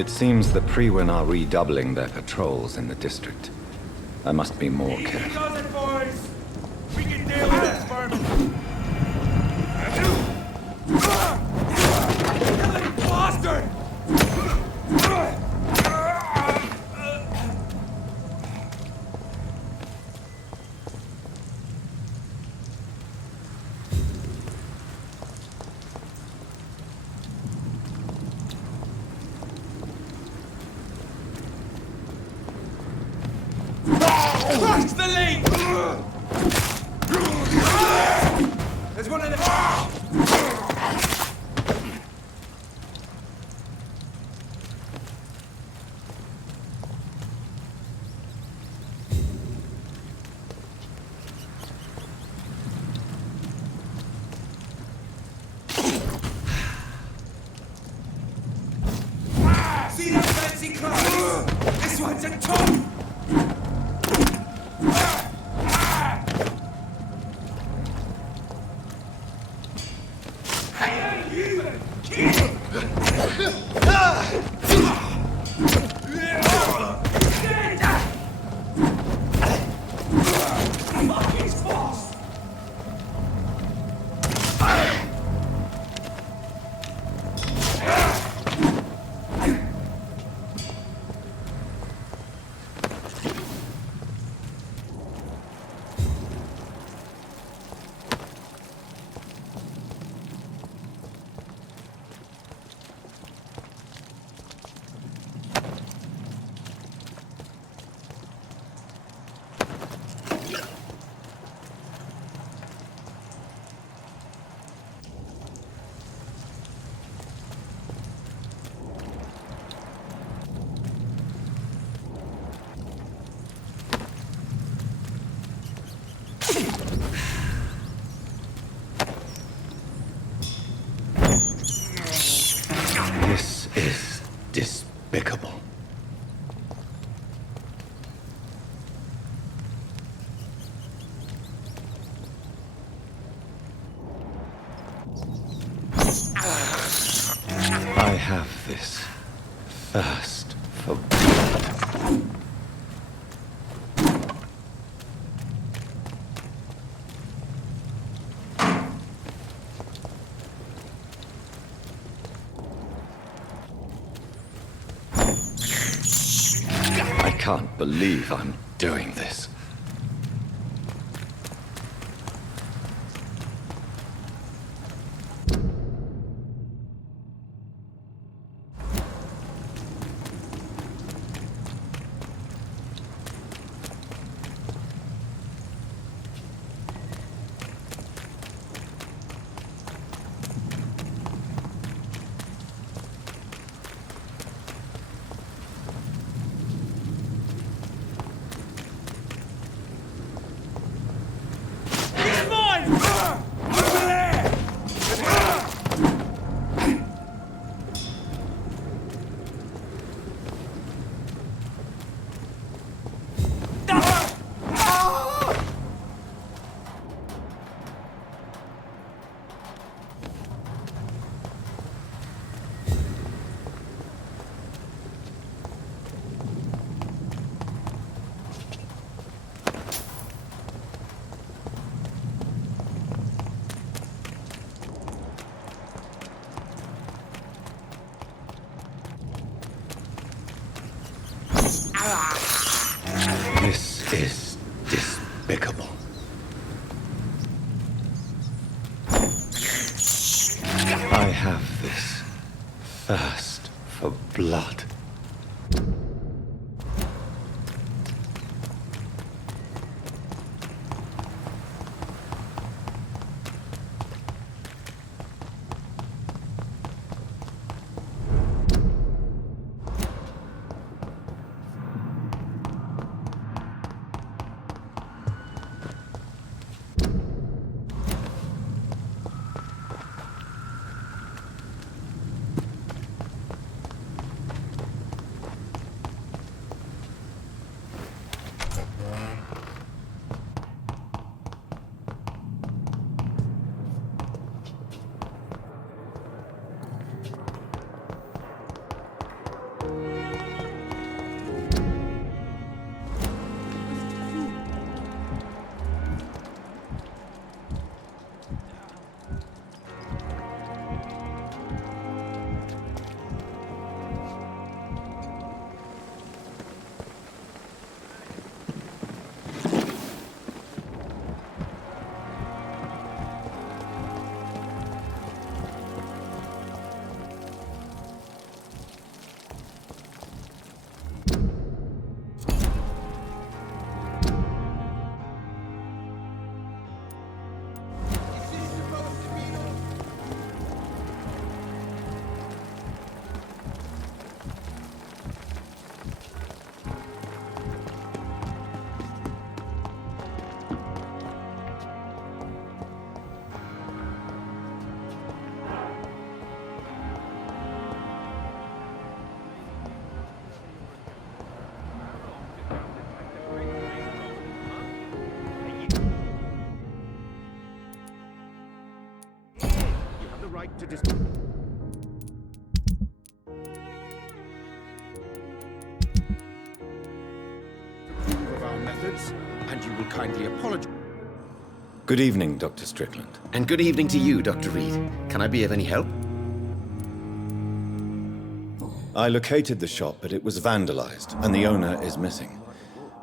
It seems the Priwen are redoubling their patrols in the district. I must be more careful. Does it, boys? We can deal with this vermin. Killing bastard! Crush the link! There's one of them. See that fancy car? This one's a top! This is despicable. I have this thirst for blood. I can't believe I'm doing this. This is despicable. I have this thirst for blood. to of our methods, and you will kindly apologize. Good evening, Dr. Strickland. And good evening to you, Dr. Reed. Can I be of any help? I located the shop, but it was vandalized, and the owner is missing.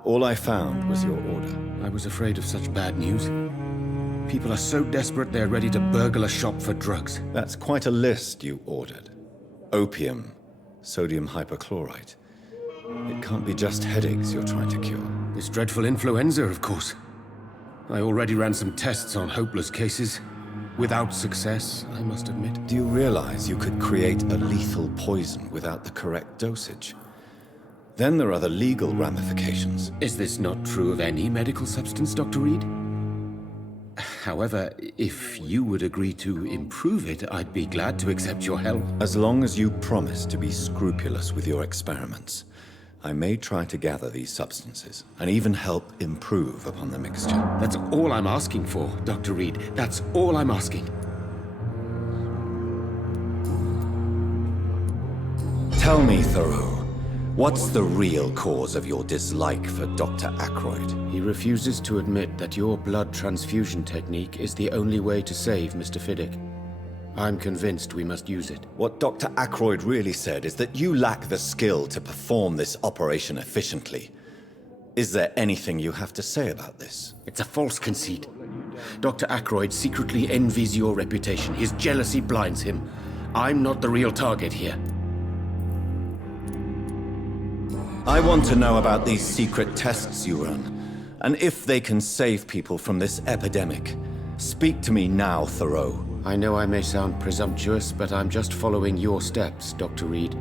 All I found was your order. I was afraid of such bad news. People are so desperate they're ready to burgle a shop for drugs. That's quite a list you ordered. Opium, sodium hypochlorite. It can't be just headaches you're trying to cure. This dreadful influenza, of course. I already ran some tests on hopeless cases. Without success, I must admit. Do you realize you could create a lethal poison without the correct dosage? Then there are the legal ramifications. Is this not true of any medical substance, Dr. Reed? However, if you would agree to improve it, I'd be glad to accept your help. As long as you promise to be scrupulous with your experiments, I may try to gather these substances and even help improve upon the mixture. That's all I'm asking for, Dr. Reed. That's all I'm asking. Tell me, Thoreau, what's the real cause of your dislike for Dr. Ackroyd? He refuses to admit that your blood transfusion technique is the only way to save Mr. Fiddick. I'm convinced we must use it. What Dr. Ackroyd really said is that you lack the skill to perform this operation efficiently. Is there anything you have to say about this? It's a false conceit. Dr. Ackroyd secretly envies your reputation. His jealousy blinds him. I'm not the real target here. I want to know about these secret tests you run, and if they can save people from this epidemic. Speak to me now, Thoreau. I know I may sound presumptuous, but I'm just following your steps, Dr. Reed.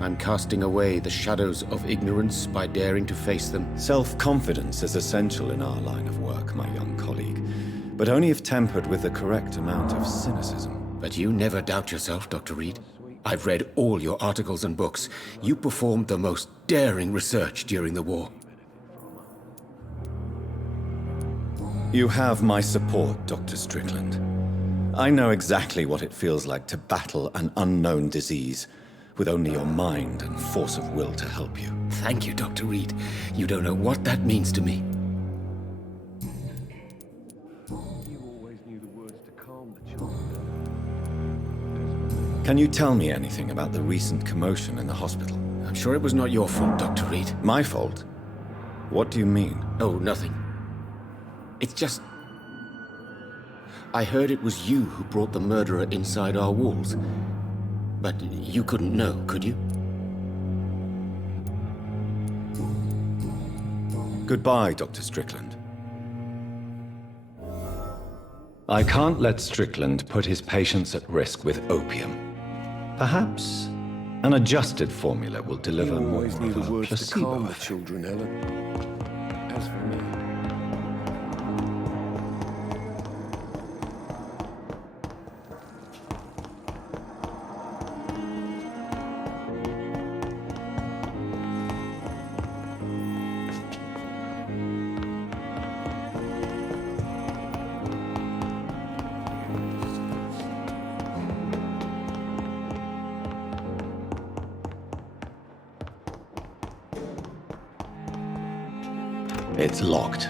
I'm casting away the shadows of ignorance by daring to face them. Self-confidence is essential in our line of work, my young colleague, but only if tempered with the correct amount of cynicism. But you never doubt yourself, Dr. Reed. I've read all your articles and books. You performed the most daring research during the war. You have my support, Dr. Strickland. I know exactly what it feels like to battle an unknown disease with only your mind and force of will to help you. Thank you, Dr. Reed. You don't know what that means to me. Can you tell me anything about the recent commotion in the hospital? I'm sure it was not your fault, Dr. Reed. My fault? What do you mean? Oh, nothing. It's just... I heard it was you who brought the murderer inside our walls. But you couldn't know, could you? Goodbye, Dr. Strickland. I can't let Strickland put his patients at risk with opium. Perhaps an adjusted formula will deliver more of a placebo effect. Children, Helen. As for me, it's locked.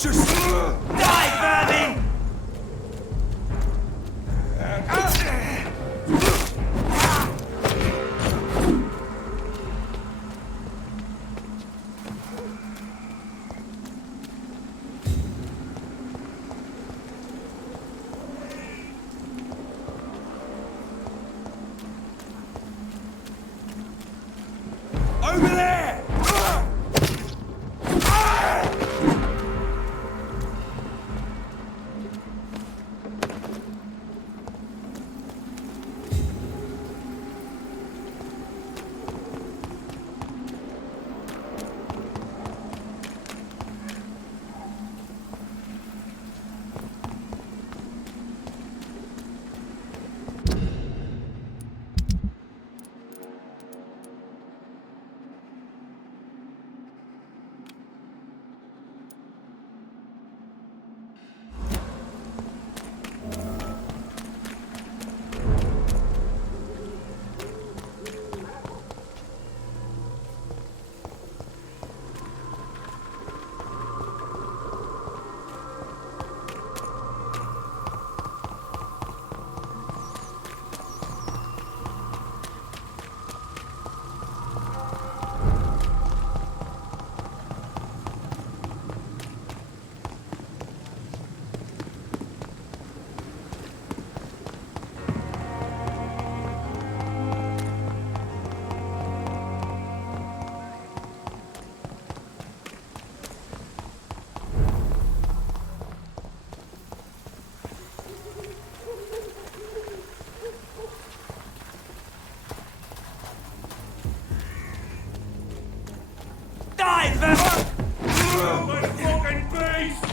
Just die, vermin! Over there! Die, vermin! Oh, my fucking beast!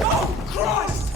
Oh, Christ!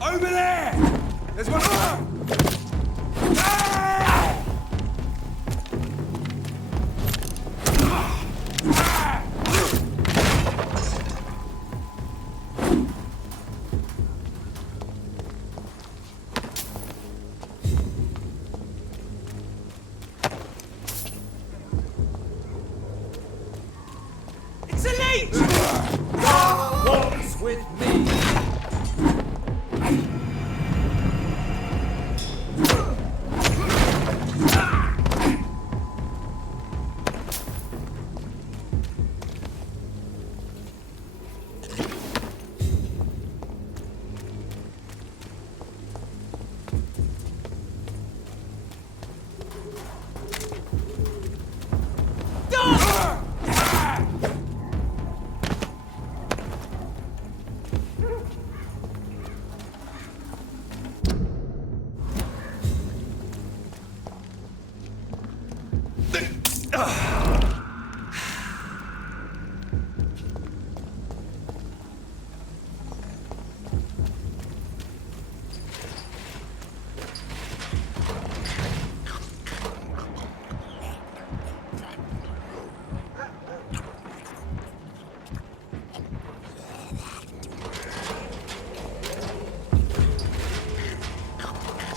Over there! There's one. Ah! It's a leech! Walks with me.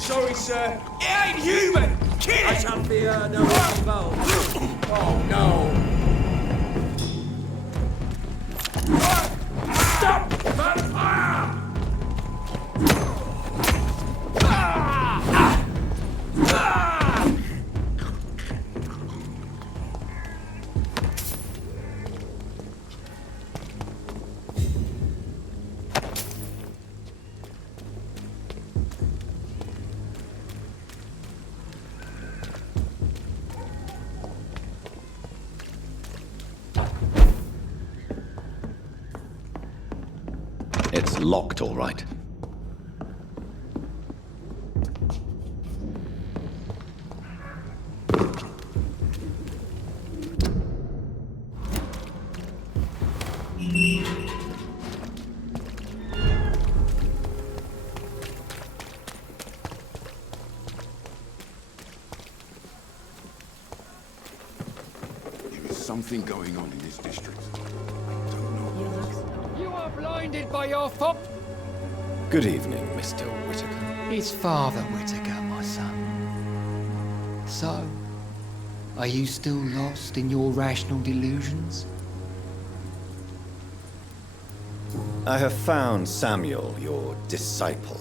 Sorry, sir. It ain't human! Kill it! I shall fear no evil. Oh, no. Stop! Vampire! It's locked, all right. There is something going on in this district. I don't know. You are blinded by your fop. Good evening, Mr. Whitaker. It's Father Whitaker, my son. So, are you still lost in your rational delusions? I have found Samuel, your disciple.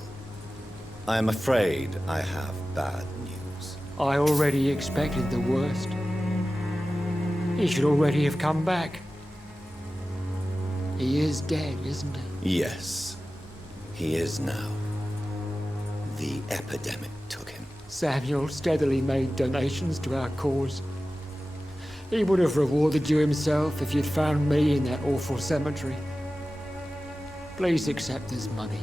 I am afraid I have bad news. I already expected the worst. He should already have come back. He is dead, isn't he? Yes, he is now. The epidemic took him. Samuel steadily made donations to our cause. He would have rewarded you himself if you'd found me in that awful cemetery. Please accept this money.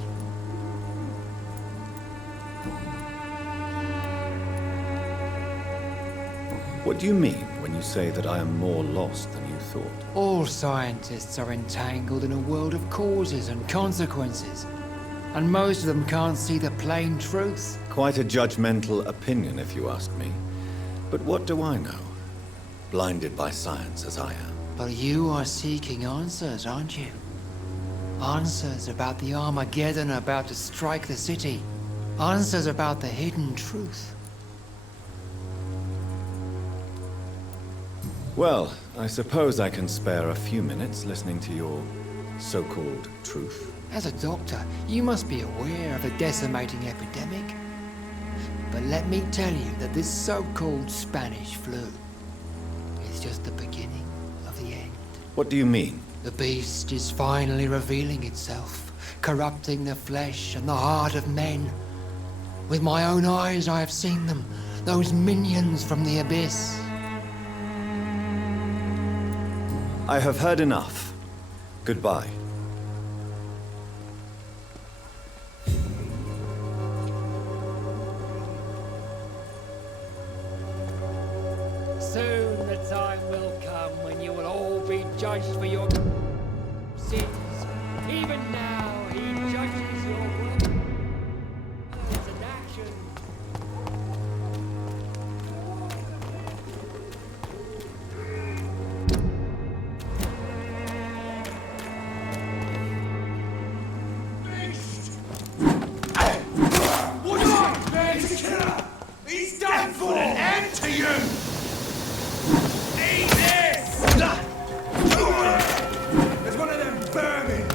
What do you mean when you say that I am more lost than you thought? All scientists are entangled in a world of causes and consequences, and most of them can't see the plain truth. Quite a judgmental opinion, if you ask me. But what do I know? Blinded by science as I am. But you are seeking answers, aren't you? Answers about the Armageddon about to strike the city. Answers about the hidden truth. Well, I suppose I can spare a few minutes listening to your so-called truth. As a doctor, you must be aware of the decimating epidemic. But let me tell you that this so-called Spanish flu is just the beginning of the end. What do you mean? The beast is finally revealing itself, corrupting the flesh and the heart of men. With my own eyes I have seen them, those minions from the abyss. I have heard enough. Goodbye. Soon the time will come when you will all be judged for your sins. Even now, he judges your words and actions. What's up, bitch? Killer! He's done for! Put an end to you! Eat this! There's one of them vermin!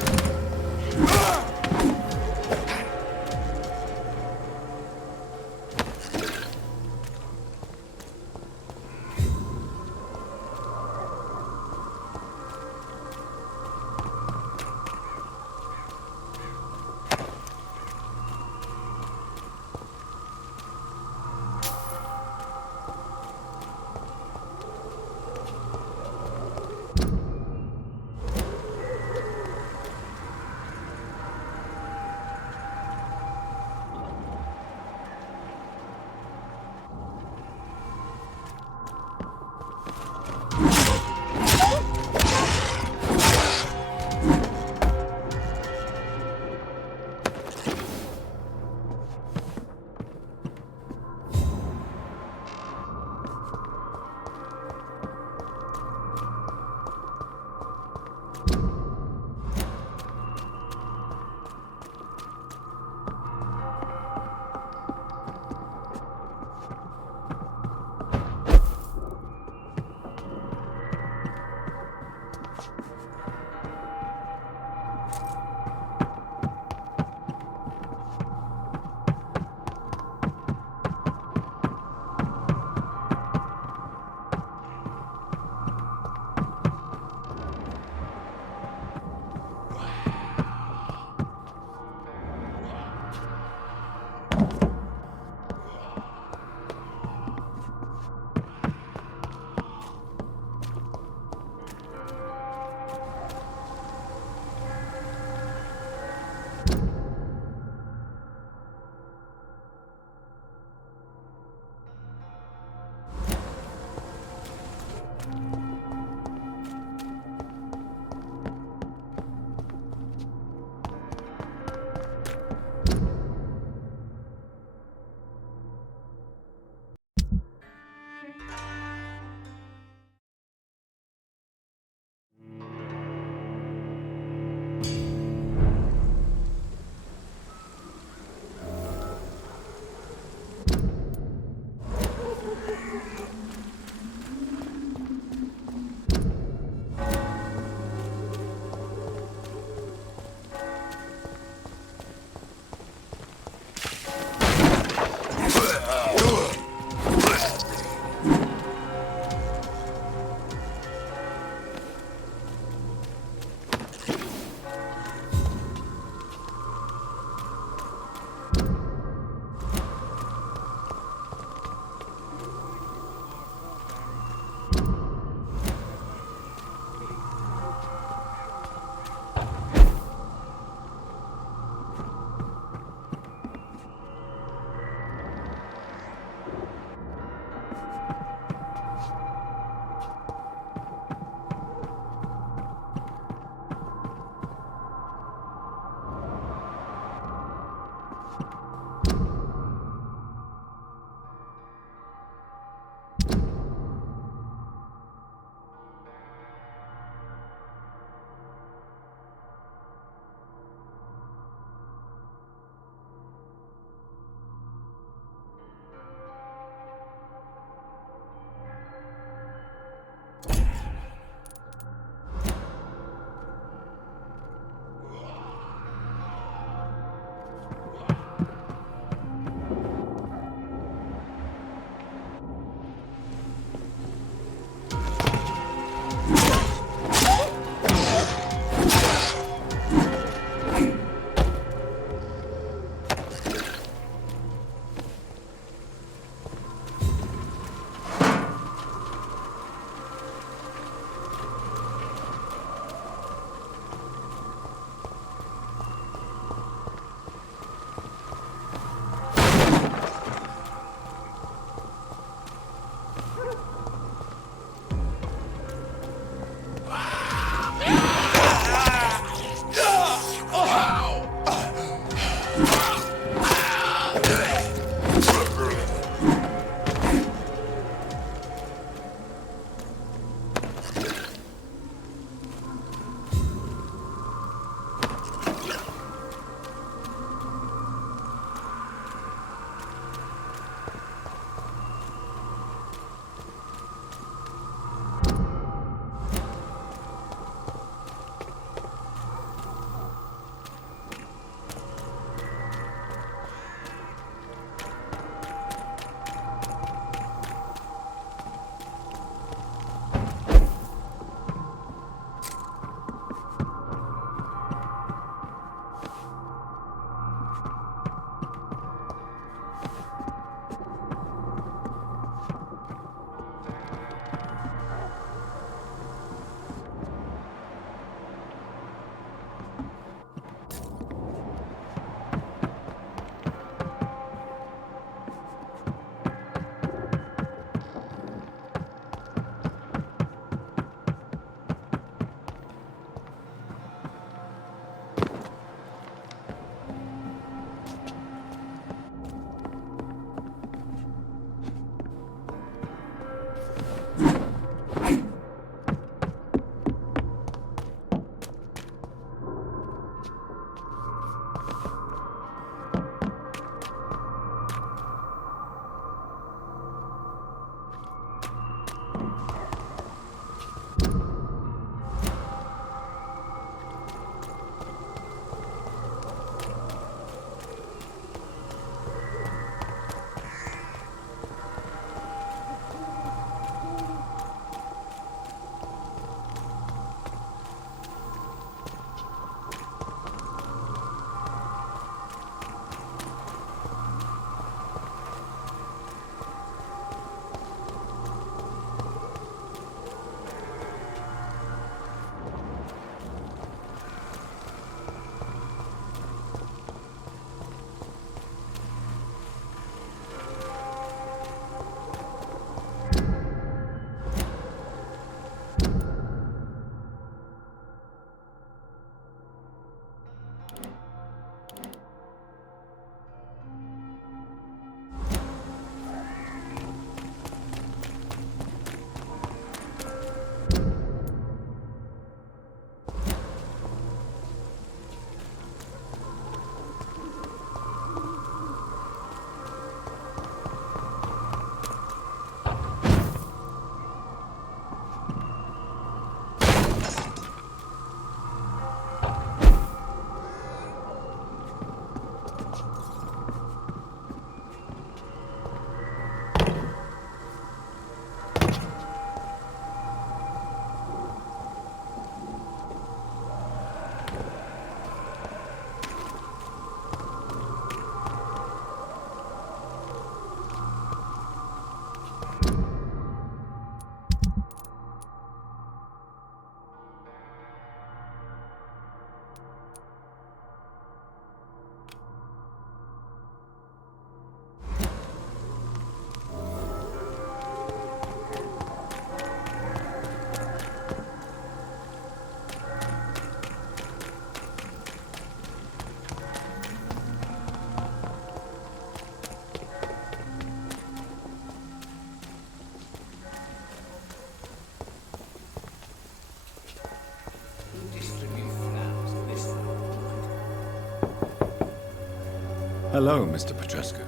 Hello, Mr. Petrescu.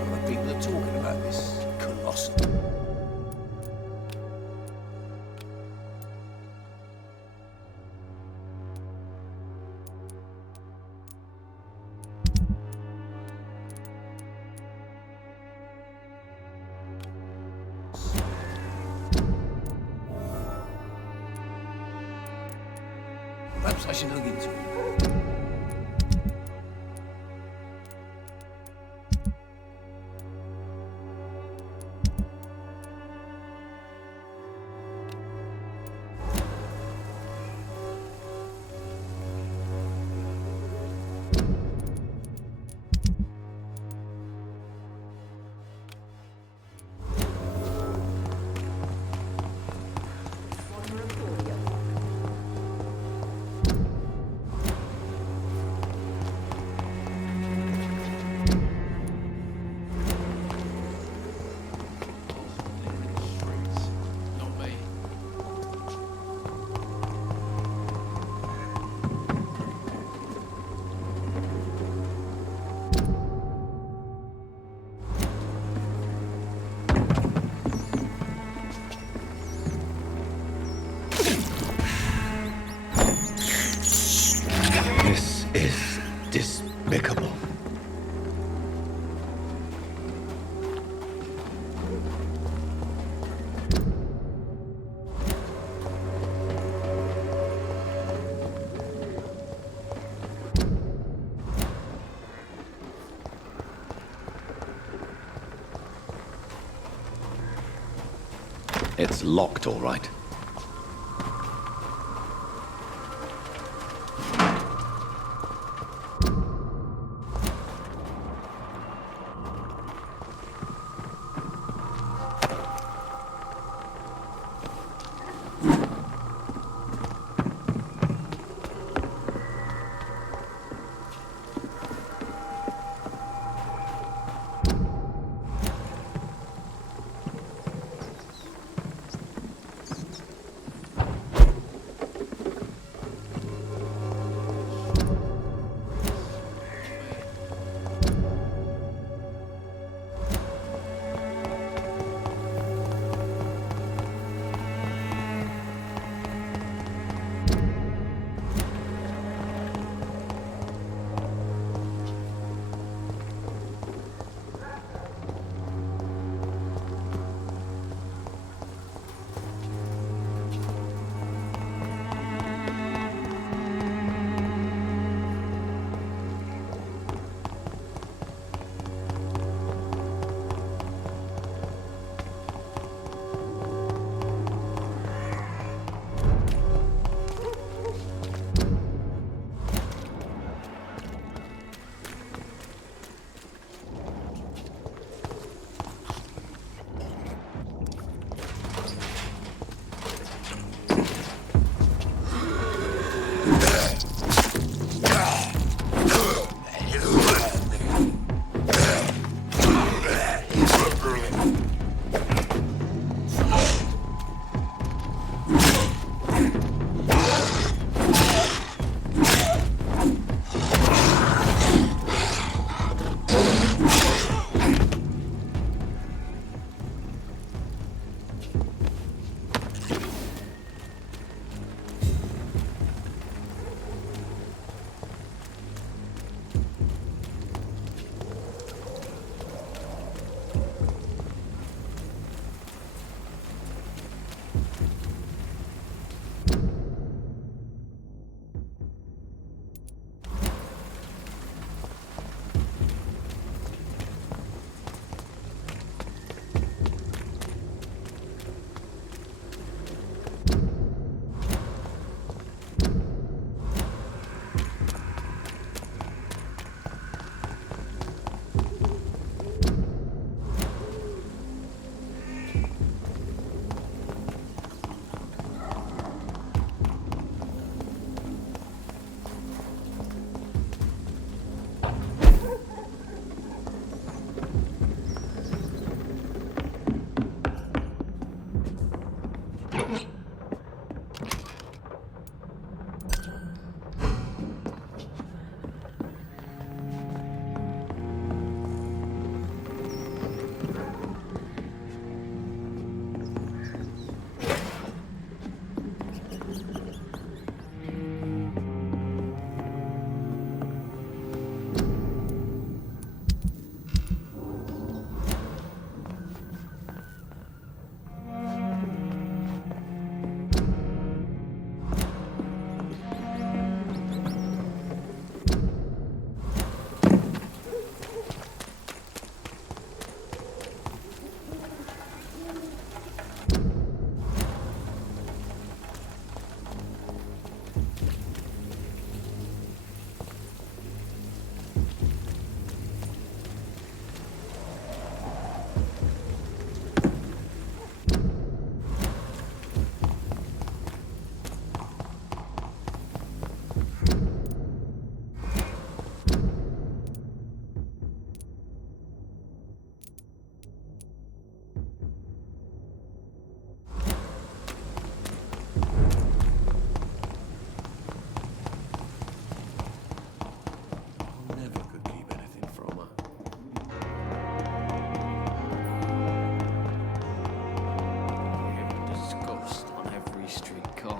Other people are talking about this colossal. Perhaps I should look into it. This is despicable. It's locked, all right.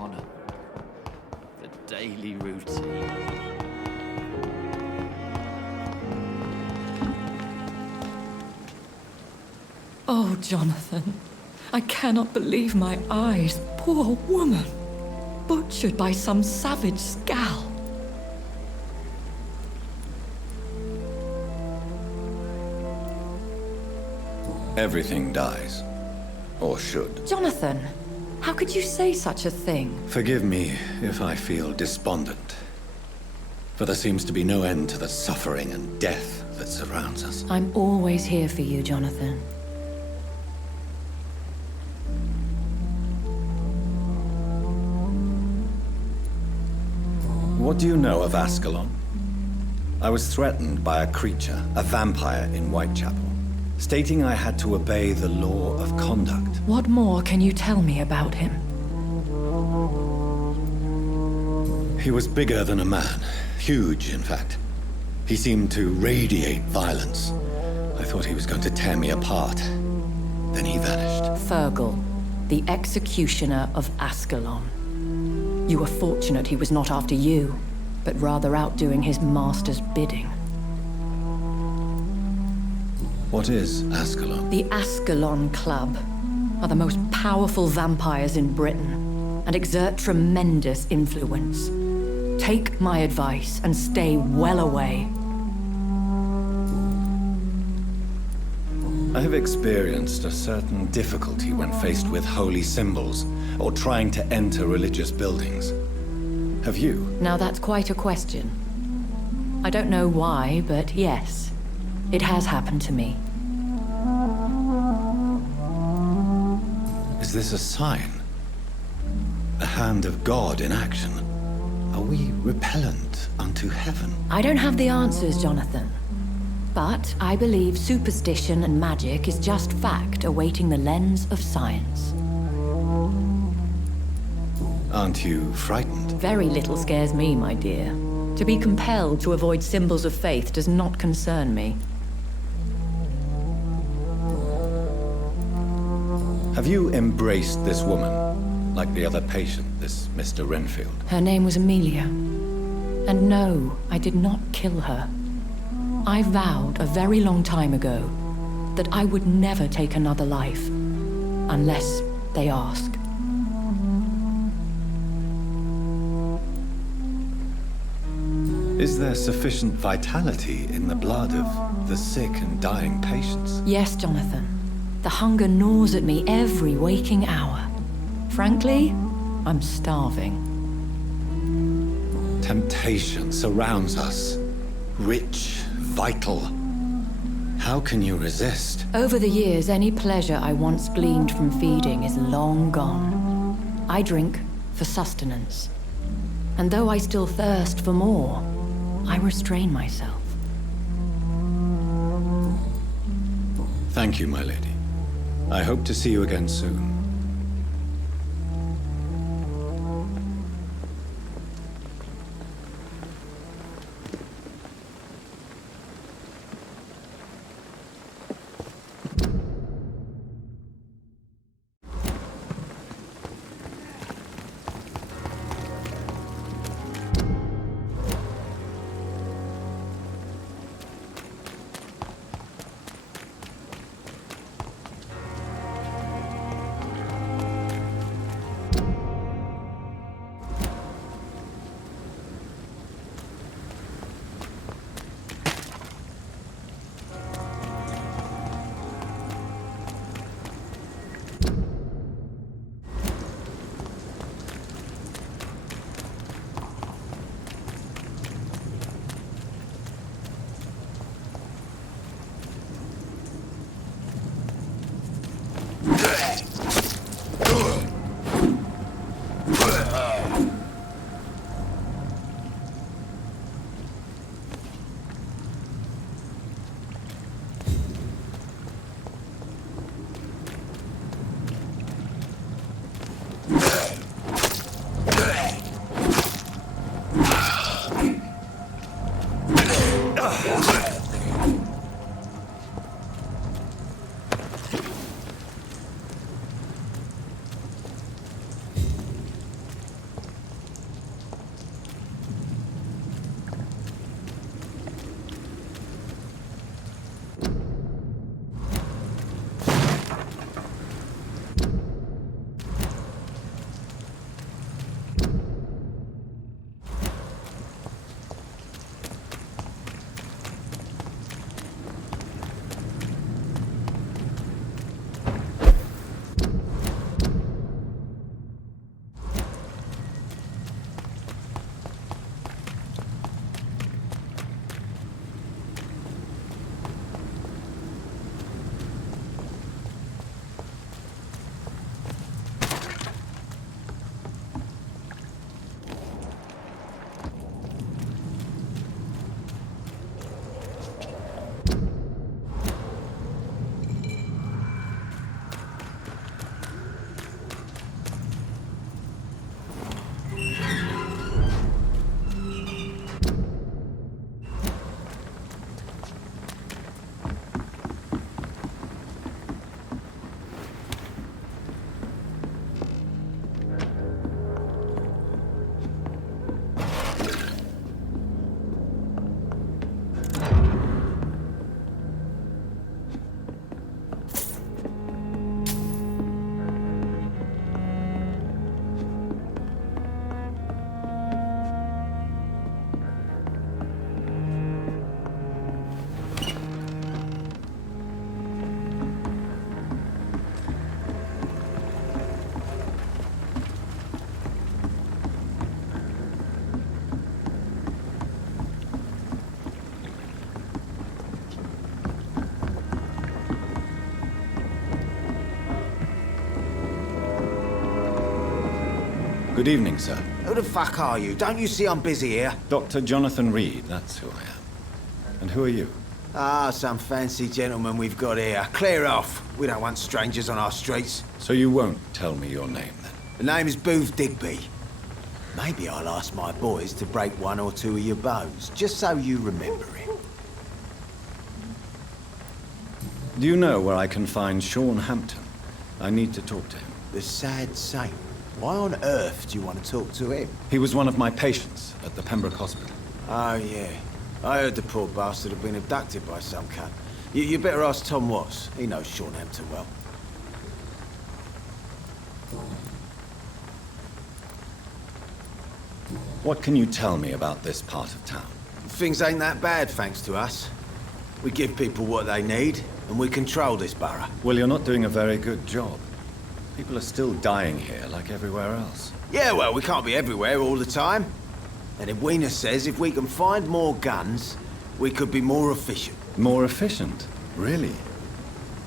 honor. The daily routine. Oh, Jonathan, I cannot believe my eyes. Poor woman, butchered by some savage scowl. Everything dies. Or should. Jonathan, how could you say such a thing? Forgive me if I feel despondent. For there seems to be no end to the suffering and death that surrounds us. I'm always here for you, Jonathan. What do you know of Ascalon? I was threatened by a creature, a vampire in Whitechapel, stating I had to obey the law of conduct. What more can you tell me about him? He was bigger than a man. Huge, in fact. He seemed to radiate violence. I thought he was going to tear me apart. Then he vanished. Fergal, the executioner of Ascalon. You were fortunate he was not after you, but rather out doing his master's bidding. What is Ascalon? The Ascalon Club are the most powerful vampires in Britain and exert tremendous influence. Take my advice and stay well away. I have experienced a certain difficulty when faced with holy symbols or trying to enter religious buildings. Have you? Now that's quite a question. I don't know why, but yes, it has happened to me. Is this a sign? A hand of God in action? Are we repellent unto heaven? I don't have the answers, Jonathan. But I believe superstition and magic is just fact awaiting the lens of science. Aren't you frightened? Very little scares me, my dear. To be compelled to avoid symbols of faith does not concern me. Have you embraced this woman, like the other patient, this Mr. Renfield? Her name was Amelia. And no, I did not kill her. I vowed a very long time ago that I would never take another life, unless they ask. Is there sufficient vitality in the blood of the sick and dying patients? Yes, Jonathan. The hunger gnaws at me every waking hour. Frankly, I'm starving. Temptation surrounds us. Rich, vital. How can you resist? Over the years, any pleasure I once gleaned from feeding is long gone. I drink for sustenance. And though I still thirst for more, I restrain myself. Thank you, my lady. I hope to see you again soon. Good evening, sir. Who the fuck are you? Don't you see I'm busy here? Dr. Jonathan Rid, that's who I am. And who are you? Ah, some fancy gentleman we've got here. Clear off. We don't want strangers on our streets. So you won't tell me your name, then? The name is Booth Digby. Maybe I'll ask my boys to break one or two of your bones, just so you remember it. Do you know where I can find Sean Hampton? I need to talk to him. The sad saint. Why on earth do you want to talk to him? He was one of my patients at the Pembroke Hospital. Oh, yeah. I heard the poor bastard had been abducted by some cunt. You better ask Tom Watts. He knows Sean Hampton well. What can you tell me about this part of town? Things ain't that bad, thanks to us. We give people what they need, and we control this borough. Well, you're not doing a very good job. People are still dying here, like everywhere else. Yeah, well, we can't be everywhere all the time. And Edwina says if we can find more guns, we could be more efficient. More efficient? Really?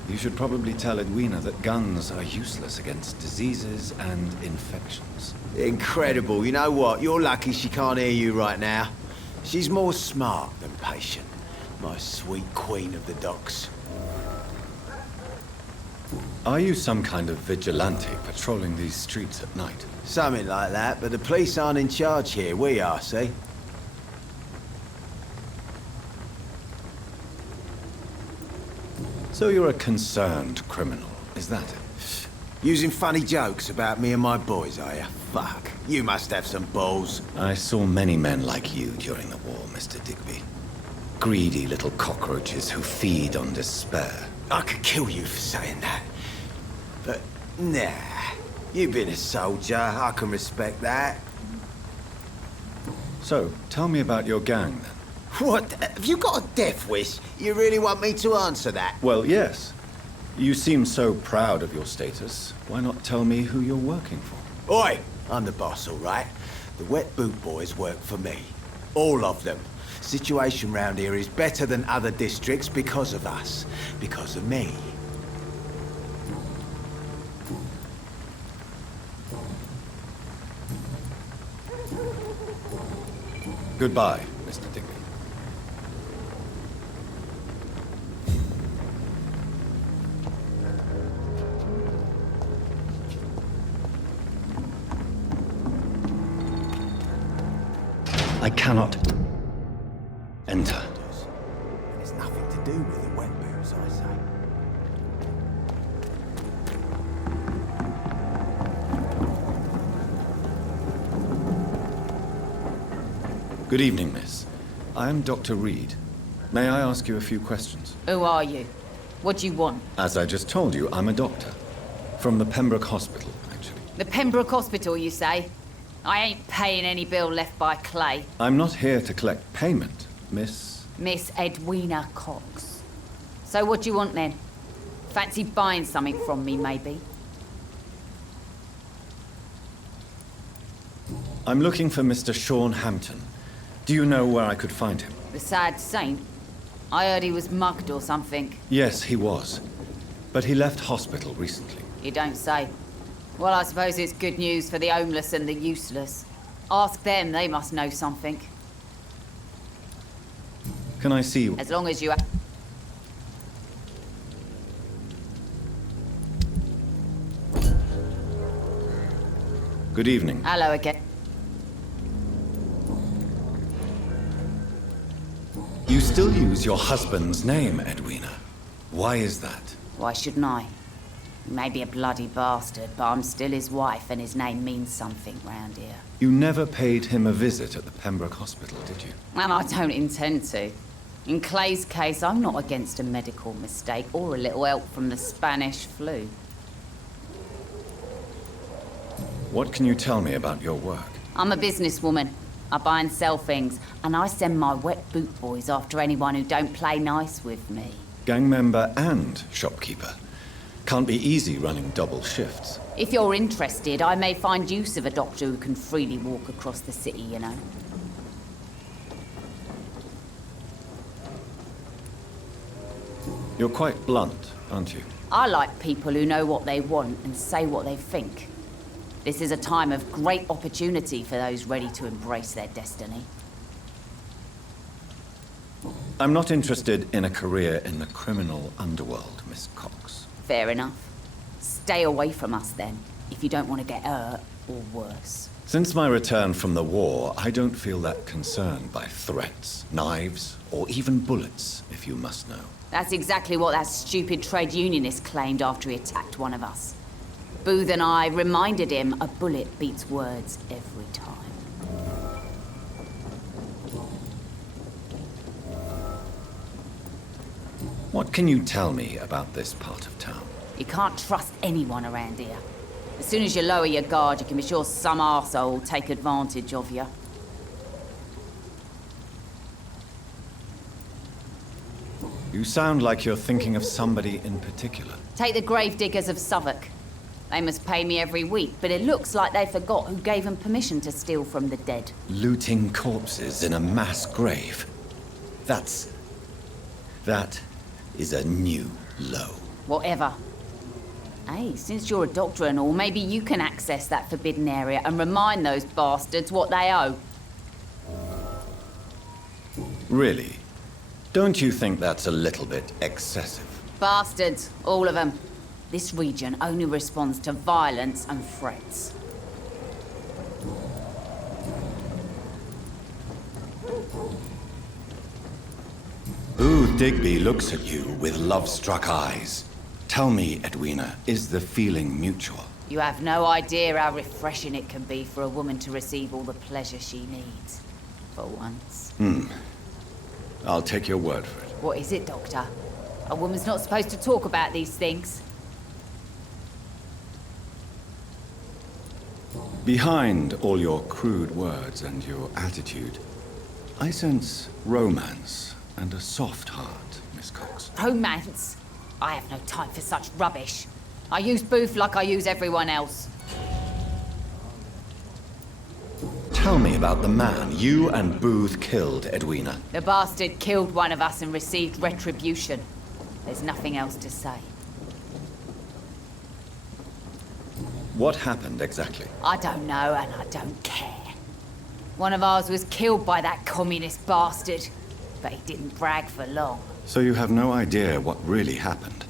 You should probably tell Edwina that guns are useless against diseases and infections. Incredible. You know what? You're lucky she can't hear you right now. She's more smart than patient. My sweet queen of the docks. Are you some kind of vigilante patrolling these streets at night? Something like that, but the police aren't in charge here. We are, see? So you're a concerned criminal, is that it? Using funny jokes about me and my boys, are you? Fuck. You must have some balls. I saw many men like you during the war, Mr. Digby. Greedy little cockroaches who feed on despair. I could kill you for saying that. But, nah. You've been a soldier. I can respect that. So, tell me about your gang, then. What? Have you got a death wish? You really want me to answer that? Well, yes. You seem so proud of your status. Why not tell me who you're working for? Oi! I'm the boss, all right? The Wet Boot Boys work for me. All of them. Situation round here is better than other districts because of us. Because of me. Goodbye, Mr. Digby. I cannot enter. And it's nothing to do with the Wet Boots, I say. Good evening, miss. I am Dr. Reed. May I ask you a few questions? Who are you? What do you want? As I just told you, I'm a doctor. From the Pembroke Hospital, actually. The Pembroke Hospital, you say? I ain't paying any bill left by Clay. I'm not here to collect payment, miss. Miss Edwina Cox. So what do you want then? Fancy buying something from me, maybe? I'm looking for Mr. Sean Hampton. Do you know where I could find him? The sad saint? I heard he was mugged or something. Yes, he was. But he left hospital recently. You don't say. Well, I suppose it's good news for the homeless and the useless. Ask them, they must know something. Can I see you? As long as you... Good evening. Hello again. You still use your husband's name, Edwina. Why is that? Why shouldn't I? He may be a bloody bastard, but I'm still his wife, and his name means something round here. You never paid him a visit at the Pembroke Hospital, did you? And I don't intend to. In Clay's case, I'm not against a medical mistake or a little help from the Spanish flu. What can you tell me about your work? I'm a businesswoman. I buy and sell things, and I send my wet boot boys after anyone who don't play nice with me. Gang member and shopkeeper. Can't be easy running double shifts. If you're interested, I may find use of a doctor who can freely walk across the city, you know. You're quite blunt, aren't you? I like people who know what they want and say what they think. This is a time of great opportunity for those ready to embrace their destiny. I'm not interested in a career in the criminal underworld, Miss Cox. Fair enough. Stay away from us then, if you don't want to get hurt or worse. Since my return from the war, I don't feel that concerned by threats, knives, or even bullets, if you must know. That's exactly what that stupid trade unionist claimed after he attacked one of us. Booth and I reminded him a bullet beats words every time. What can you tell me about this part of town? You can't trust anyone around here. As soon as you lower your guard, you can be sure some arsehole will take advantage of you. You sound like you're thinking of somebody in particular. Take the gravediggers of Southwark. They must pay me every week, but it looks like they forgot who gave them permission to steal from the dead. Looting corpses in a mass grave. That is a new low. Whatever. Hey, since you're a doctor and all, maybe you can access that forbidden area and remind those bastards what they owe. Really? Don't you think that's a little bit excessive? Bastards, all of them. This region only responds to violence and threats. Booth Digby looks at you with love-struck eyes. Tell me, Edwina, is the feeling mutual? You have no idea how refreshing it can be for a woman to receive all the pleasure she needs. For once. I'll take your word for it. What is it, Doctor? A woman's not supposed to talk about these things. Behind all your crude words and your attitude, I sense romance and a soft heart, Miss Cox. Romance? I have no time for such rubbish. I use Booth like I use everyone else. Tell me about the man you and Booth killed, Edwina. The bastard killed one of us and received retribution. There's nothing else to say. What happened exactly? I don't know and I don't care. One of ours was killed by that communist bastard, but he didn't brag for long. So you have no idea what really happened,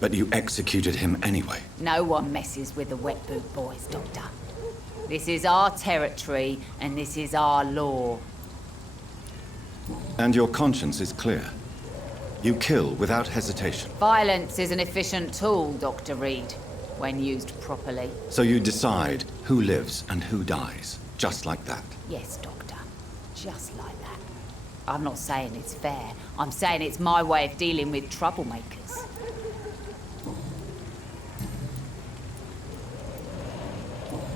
but you executed him anyway. No one messes with the wet boot boys, Doctor. This is our territory and this is our law. And your conscience is clear. You kill without hesitation. Violence is an efficient tool, Dr. Reed, when used properly. So you decide who lives and who dies, just like that. Yes, Doctor. Just like that. I'm not saying it's fair. I'm saying it's my way of dealing with troublemakers.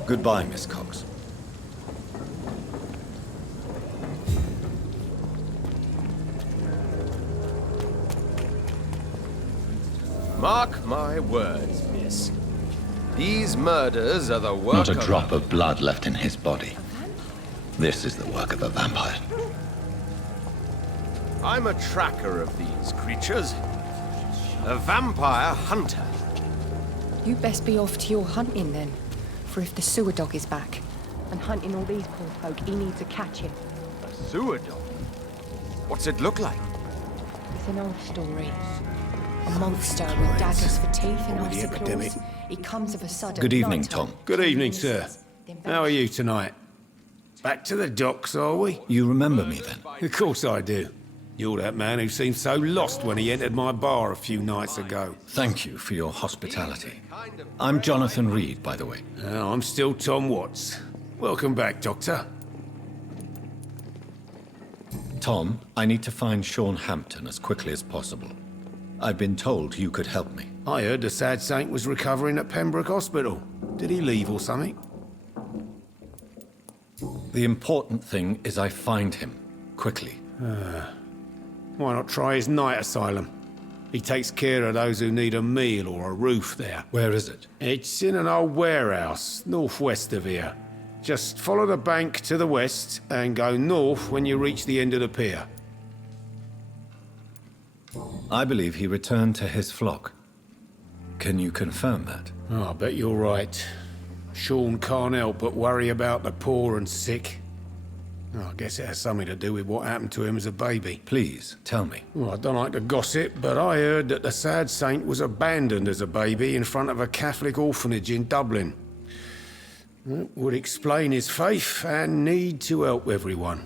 Goodbye, Miss Cox. Mark my words, miss. These murders are the work Not a drop of blood left in his body. This is the work of a vampire. I'm a tracker of these creatures. A vampire hunter. You best be off to your hunting then. For if the sewer dog is back and hunting all these poor folk, he needs a catching. A sewer dog? What's it look like? It's an old story. A monster with daggers for teeth and icy claws. He comes of a sudden. Good evening, Tom. Good evening, sir. How are you tonight? Back to the docks, are we? You remember me then? Of course I do. You're that man who seemed so lost when he entered my bar a few nights ago. Thank you for your hospitality. I'm Jonathan Rid, by the way. I'm still Tom Watts. Welcome back, Doctor. Tom, I need to find Sean Hampton as quickly as possible. I've been told you could help me. I heard the sad saint was recovering at Pembroke Hospital. Did he leave or something? The important thing is I find him, quickly. Why not try his night asylum? He takes care of those who need a meal or a roof there. Where is it? It's in an old warehouse, northwest of here. Just follow the bank to the west and go north when you reach the end of the pier. I believe he returned to his flock. Can you confirm that? Oh, I bet you're right. Sean can't help but worry about the poor and sick. I guess it has something to do with what happened to him as a baby. Please, tell me. Well, I don't like to gossip, but I heard that the sad saint was abandoned as a baby in front of a Catholic orphanage in Dublin. That would explain his faith and need to help everyone.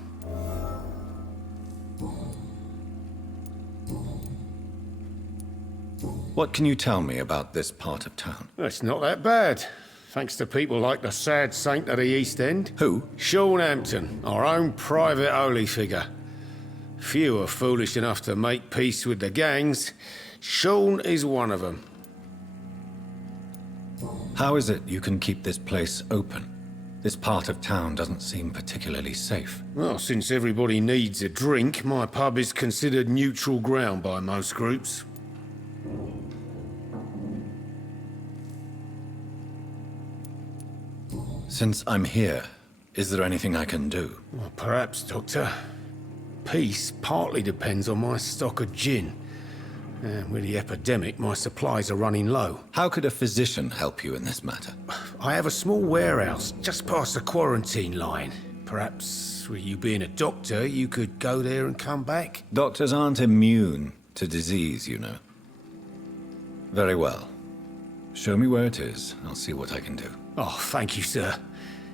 What can you tell me about this part of town? It's not that bad. Thanks to people like the sad saint of the East End. Who? Sean Hampton, our own private holy figure. Few are foolish enough to make peace with the gangs. Sean is one of them. How is it you can keep this place open? This part of town doesn't seem particularly safe. Well, since everybody needs a drink, my pub is considered neutral ground by most groups. Since I'm here, is there anything I can do? Well, perhaps, Doctor. Peace partly depends on my stock of gin. And with the epidemic, my supplies are running low. How could a physician help you in this matter? I have a small warehouse just past the quarantine line. Perhaps, with you being a doctor, you could go there and come back? Doctors aren't immune to disease, you know. Very well. Show me where it is. I'll see what I can do. Oh, thank you, sir.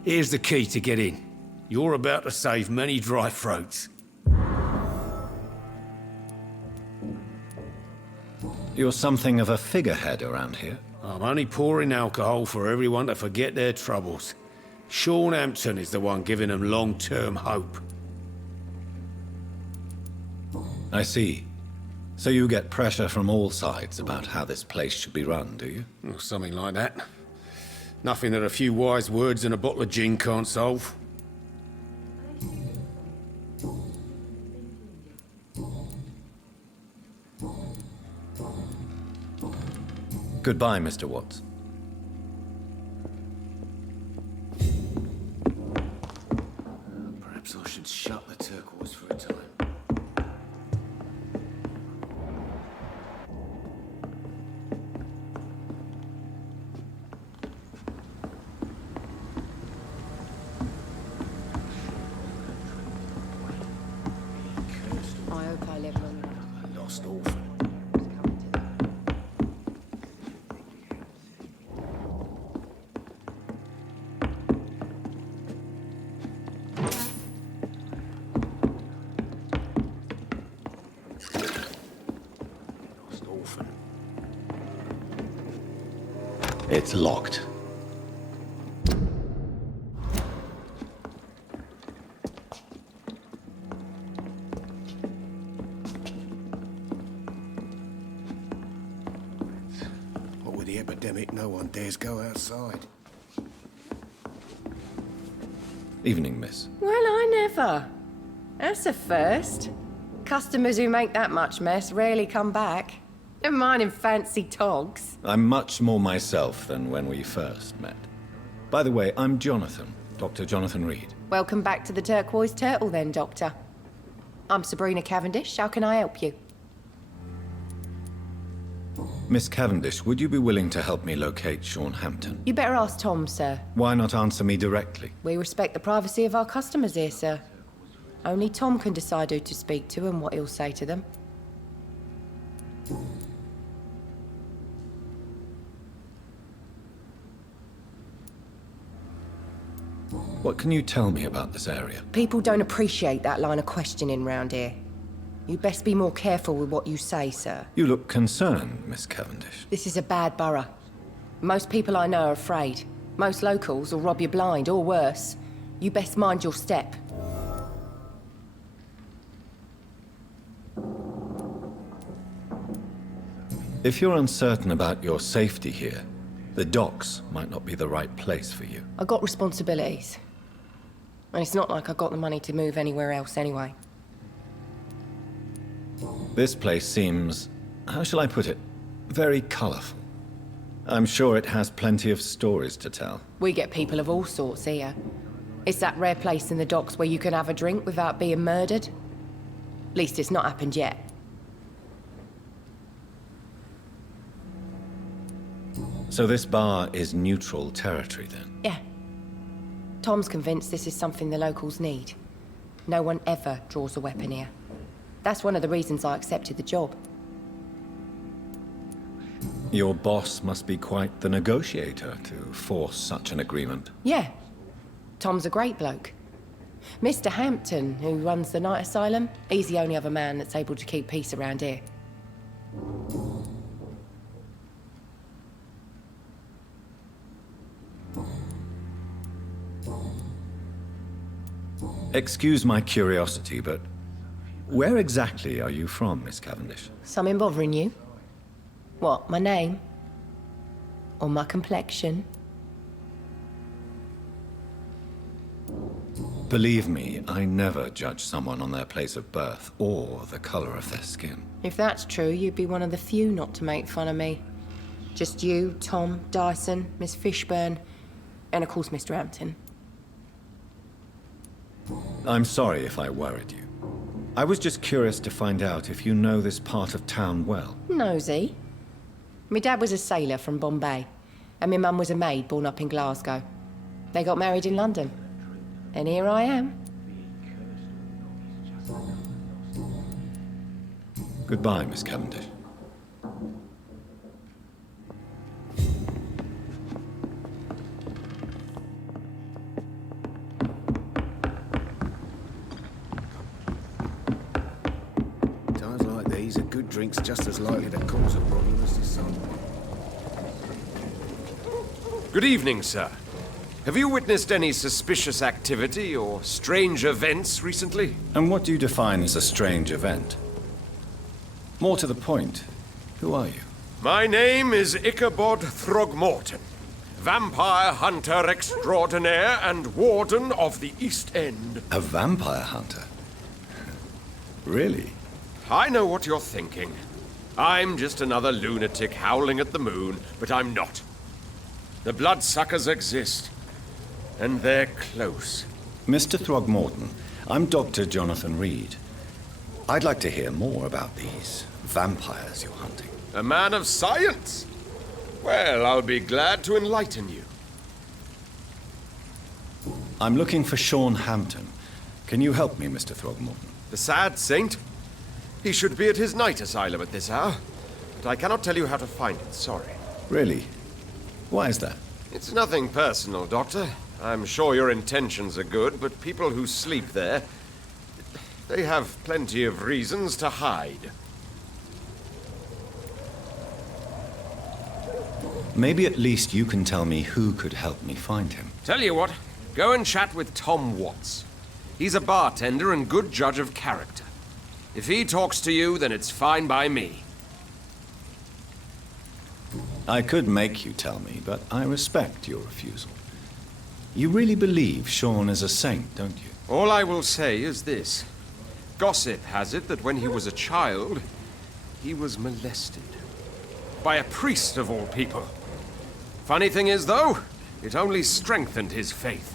Here's the key to get in. You're about to save many dry throats. You're something of a figurehead around here. I'm only pouring alcohol for everyone to forget their troubles. Sean Hampton is the one giving them long-term hope. I see. So you get pressure from all sides about how this place should be run, do you? Well, something like that. Nothing that a few wise words and a bottle of gin can't solve. Goodbye, Mr. Watts. Perhaps I should shut the turquoise for a time. I hope I live long enough. A lost orphan. It's locked. What with the epidemic, no one dares go outside. Evening, miss. Well, I never. That's a first. Customers who make that much mess rarely come back. Never mind in fancy togs. I'm much more myself than when we first met. By the way, I'm Jonathan, Dr. Jonathan Rid. Welcome back to the Turquoise Turtle then, Doctor. I'm Sabrina Cavendish. How can I help you? Miss Cavendish, would you be willing to help me locate Sean Hampton? You better ask Tom, sir. Why not answer me directly? We respect the privacy of our customers here, sir. Only Tom can decide who to speak to and what he'll say to them. What can you tell me about this area? People don't appreciate that line of questioning round here. You best be more careful with what you say, sir. You look concerned, Miss Cavendish. This is a bad borough. Most people I know are afraid. Most locals will rob you blind, or worse. You best mind your step. If you're uncertain about your safety here, the docks might not be the right place for you. I got responsibilities. And it's not like I got the money to move anywhere else anyway. This place seems, how shall I put it, very colorful. I'm sure it has plenty of stories to tell. We get people of all sorts here. It's that rare place in the docks where you can have a drink without being murdered. At least it's not happened yet. So this bar is neutral territory then? Tom's convinced this is something the locals need. No one ever draws a weapon here. That's one of the reasons I accepted the job. Your boss must be quite the negotiator to force such an agreement. Yeah. Tom's a great bloke. Mr. Hampton, who runs the night asylum, he's the only other man that's able to keep peace around here. Excuse my curiosity, but where exactly are you from, Miss Cavendish? Something bothering you? What, my name? Or my complexion? Believe me, I never judge someone on their place of birth or the color of their skin. If that's true, you'd be one of the few not to make fun of me. Just you, Tom, Dyson, Miss Fishburne, and of course Mr. Hampton. I'm sorry if I worried you. I was just curious to find out if you know this part of town well. Nosy. My dad was a sailor from Bombay, and my mum was a maid born up in Glasgow. They got married in London. And here I am. Goodbye, Miss Cavendish. Times like these, a good drink's just as likely to cause a problem as the sun. Good evening, sir. Have you witnessed any suspicious activity or strange events recently? And what do you define as a strange event? More to the point, who are you? My name is Ichabod Throgmorton, vampire hunter extraordinaire and warden of the East End. A vampire hunter? Really? I know what you're thinking. I'm just another lunatic howling at the moon, but I'm not. The bloodsuckers exist. And they're close. Mr. Throgmorton, I'm Dr. Jonathan Rid. I'd like to hear more about these vampires you're hunting. A man of science? Well, I'll be glad to enlighten you. I'm looking for Sean Hampton. Can you help me, Mr. Throgmorton? The sad saint? He should be at his night asylum at this hour. But I cannot tell you how to find it, sorry. Really? Why is that? It's nothing personal, Doctor. I'm sure your intentions are good, but people who sleep there, they have plenty of reasons to hide. Maybe at least you can tell me who could help me find him. Tell you what, go and chat with Tom Watts. He's a bartender and good judge of character. If he talks to you, then it's fine by me. I could make you tell me, but I respect your refusal. You really believe Sean is a saint, don't you? All I will say is this. Gossip has it that when he was a child, he was molested. By a priest of all people. Funny thing is, though, it only strengthened his faith.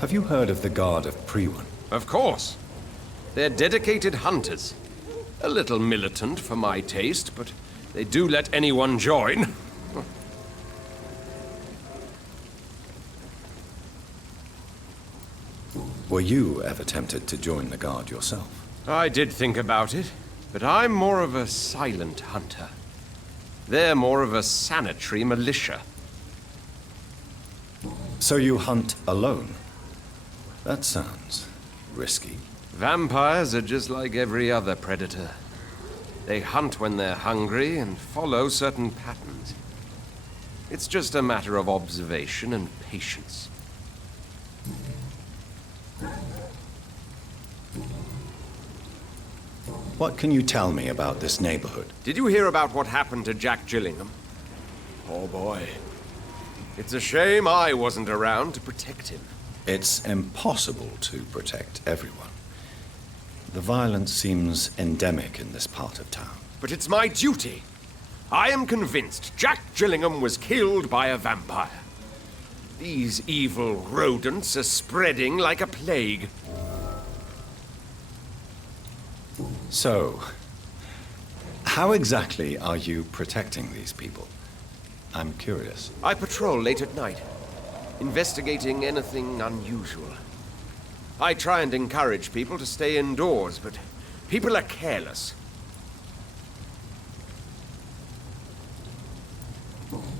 Have you heard of the Guard of Prewan? Of course. They're dedicated hunters. A little militant for my taste, but they do let anyone join. Were you ever tempted to join the Guard yourself? I did think about it, but I'm more of a silent hunter. They're more of a sanitary militia. So you hunt alone? That sounds risky. Vampires are just like every other predator. They hunt when they're hungry and follow certain patterns. It's just a matter of observation and patience. What can you tell me about this neighborhood? Did you hear about what happened to Jack Gillingham? Oh boy. It's a shame I wasn't around to protect him. It's impossible to protect everyone. The violence seems endemic in this part of town. But it's my duty. I am convinced Jack Gillingham was killed by a vampire. These evil rodents are spreading like a plague. How exactly are you protecting these people? I'm curious. I patrol late at night, investigating anything unusual. I try and encourage people to stay indoors, but people are careless.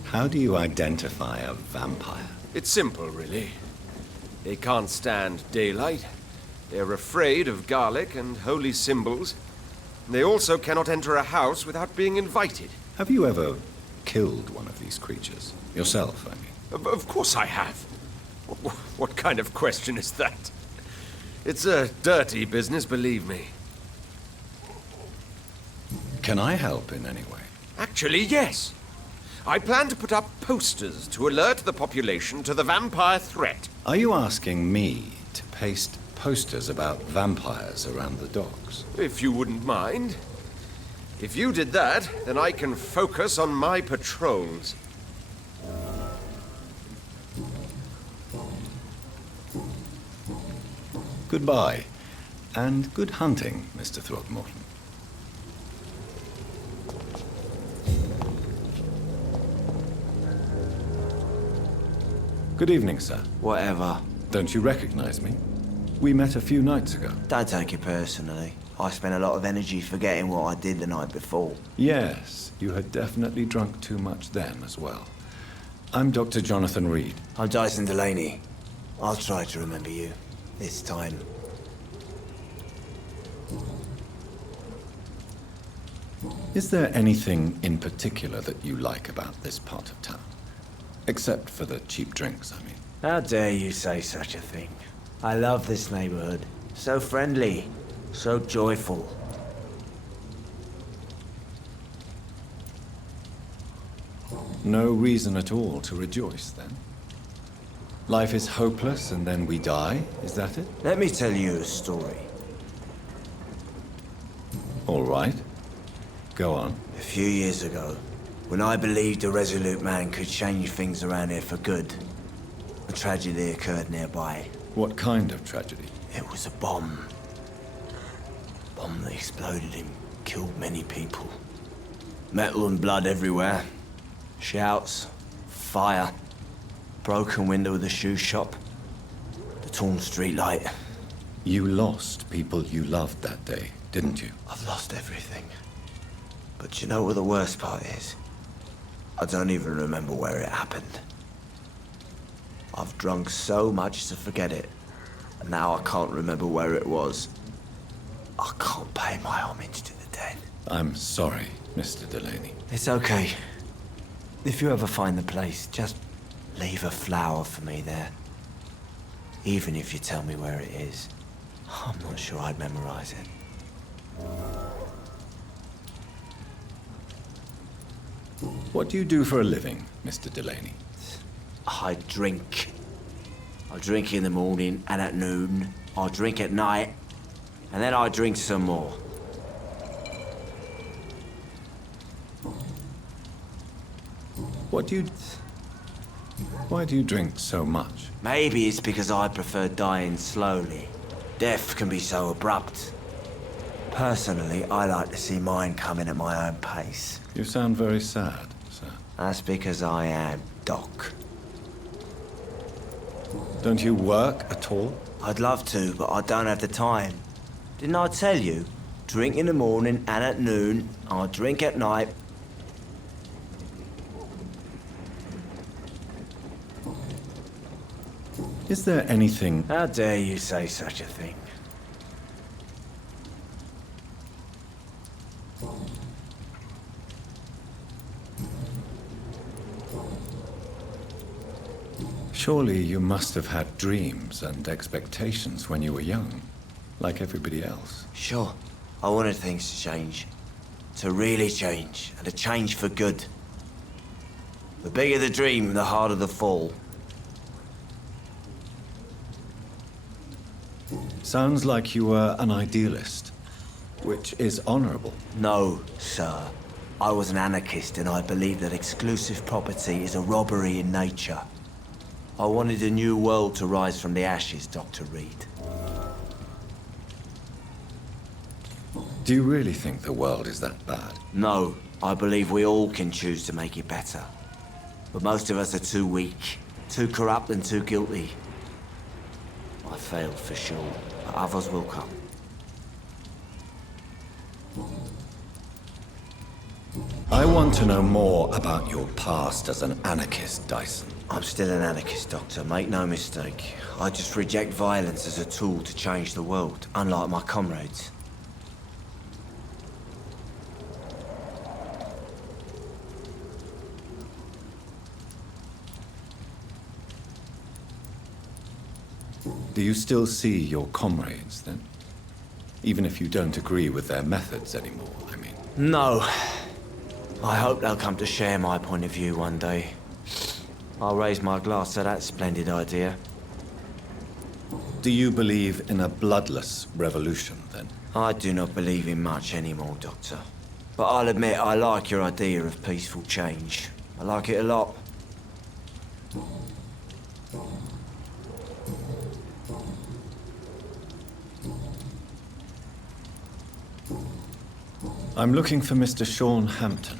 How do you identify a vampire? It's simple, really. They can't stand daylight. They're afraid of garlic and holy symbols. They also cannot enter a house without being invited. Have you ever killed one of these creatures? Yourself, I mean. Of course I have. What kind of question is that? It's a dirty business, believe me. Can I help in any way? Actually, yes. I plan to put up posters to alert the population to the vampire threat. Are you asking me to paste posters about vampires around the docks? If you wouldn't mind. If you did that, then I can focus on my patrols. Goodbye, and good hunting, Mr. Throckmorton. Good evening, sir. Whatever. Don't you recognize me? We met a few nights ago. Don't take it personally. I spent a lot of energy forgetting what I did the night before. Yes, you had definitely drunk too much then as well. I'm Dr. Jonathan Rid. I'm Dyson Delaney. I'll try to remember you. This time. Is there anything in particular that you like about this part of town? Except for the cheap drinks, I mean. How dare you say such a thing? I love this neighborhood. So friendly. So joyful. No reason at all to rejoice, then? Life is hopeless and then we die, is that it? Let me tell you a story. All right. Go on. A few years ago, when I believed a resolute man could change things around here for good, a tragedy occurred nearby. What kind of tragedy? It was a bomb. Bomb that exploded and killed many people. Metal and blood everywhere. Shouts, fire, broken window of the shoe shop, the torn streetlight. You lost people you loved that day, didn't you? I've lost everything. But you know what the worst part is? I don't even remember where it happened. I've drunk so much to forget it, and now I can't remember where it was. I can't pay my homage to the dead. I'm sorry, Mr. Delaney. It's okay. If you ever find the place, just leave a flower for me there. Even if you tell me where it is. I'm not sure I'd memorize it. What do you do for a living, Mr. Delaney? I drink. I drink in the morning and at noon. I drink at night. And then I drink some more. Why do you drink so much? Maybe it's because I prefer dying slowly. Death can be so abrupt. Personally, I like to see mine coming at my own pace. You sound very sad, sir. That's because I am, Doc. Don't you work at all? I'd love to, but I don't have the time. Didn't I tell you? Drink in the morning and at noon. I drink at night. Is there anything... How dare you say such a thing? Surely you must have had dreams and expectations when you were young, like everybody else. Sure. I wanted things to change. To really change, and to change for good. The bigger the dream, the harder the fall. Sounds like you were an idealist, which is honorable. No, sir. I was an anarchist and I believed that exclusive property is a robbery in nature. I wanted a new world to rise from the ashes, Dr. Reed. Do you really think the world is that bad? No, I believe we all can choose to make it better. But most of us are too weak, too corrupt and too guilty. I failed for sure, but others will come. I want to know more about your past as an anarchist, Dyson. I'm still an anarchist, Doctor, make no mistake. I just reject violence as a tool to change the world, unlike my comrades. Do you still see your comrades, then? Even if you don't agree with their methods anymore, I mean. No. I hope they'll come to share my point of view one day. I'll raise my glass to that splendid idea. Do you believe in a bloodless revolution, then? I do not believe in much anymore, Doctor. But I'll admit I like your idea of peaceful change. I like it a lot. I'm looking for Mr. Sean Hampton.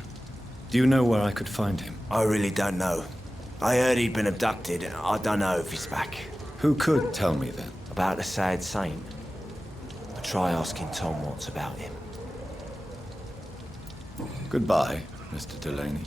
Do you know where I could find him? I really don't know. I heard he'd been abducted, and I don't know if he's back. Who could tell me, then? About the sad saint. I'll try asking Tom Watts about him. Goodbye, Mr. Delaney.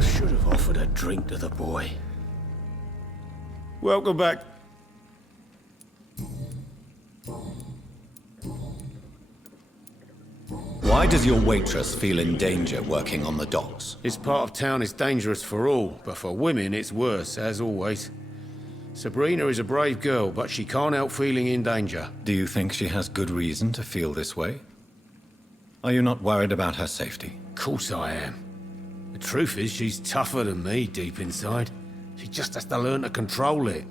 Should have offered a drink to the boy. Welcome back. Why does your waitress feel in danger working on the docks? This part of town is dangerous for all, but for women it's worse, as always. Sabrina is a brave girl, but she can't help feeling in danger. Do you think she has good reason to feel this way? Are you not worried about her safety? Of course I am. The truth is, she's tougher than me deep inside. She just has to learn to control it.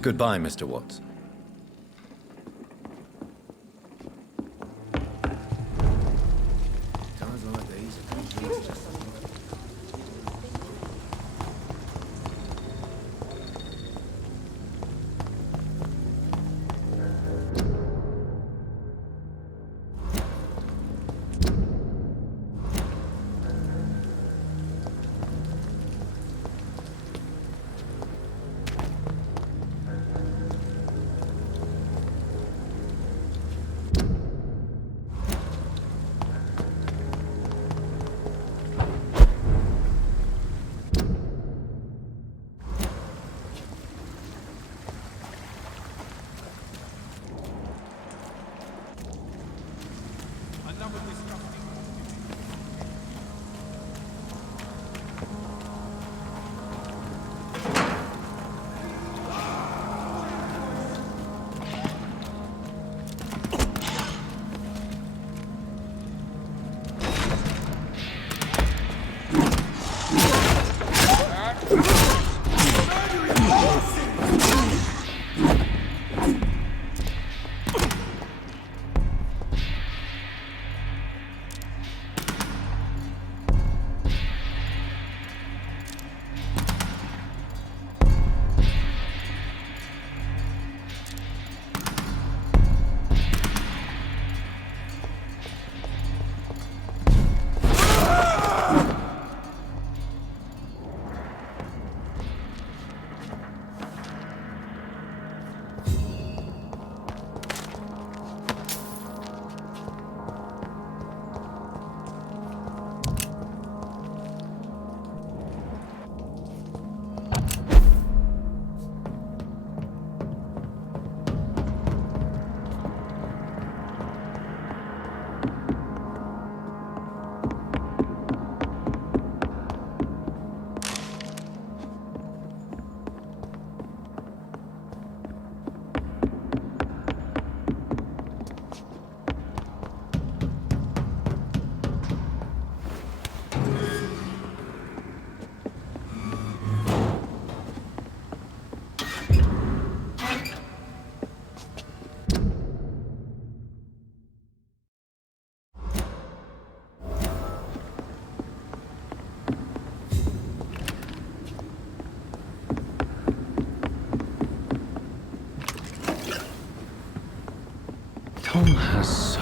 Goodbye, Mr. Watts.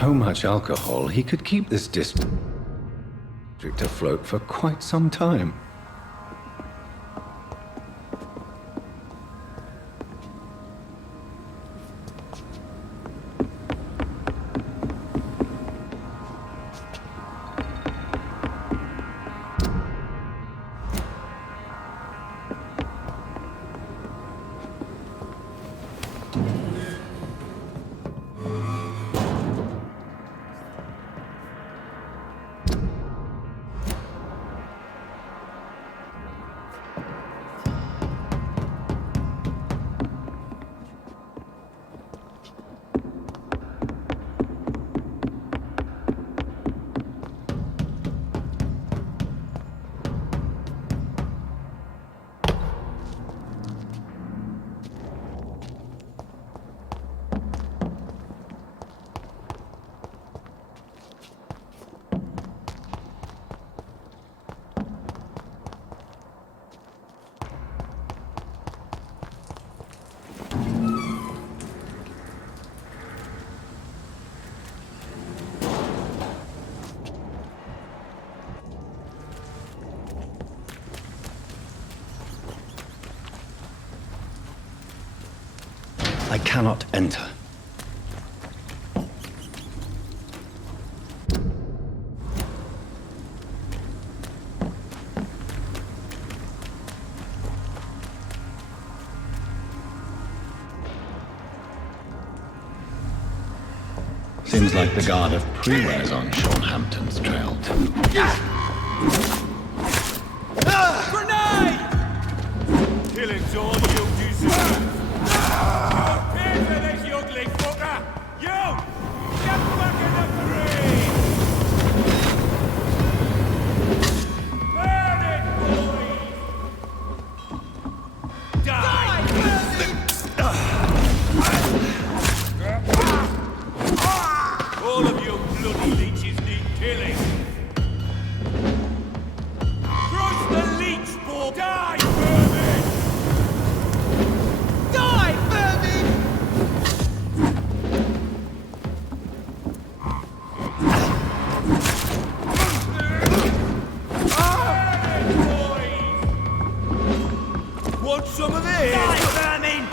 so much alcohol, he could keep this district afloat for quite some time. I cannot enter. Seems like the guard of Preware's on Sean Hampton's trail, too. Grenade! Killing's all you deserve. Pay for this, you ugly fucker! You! Get back in the grave! Burn it, boys! Die! All of you bloody leeches need killing! Crush the leech ball! Die, vermin! Die, vermin! Want some of this? Die, vermin!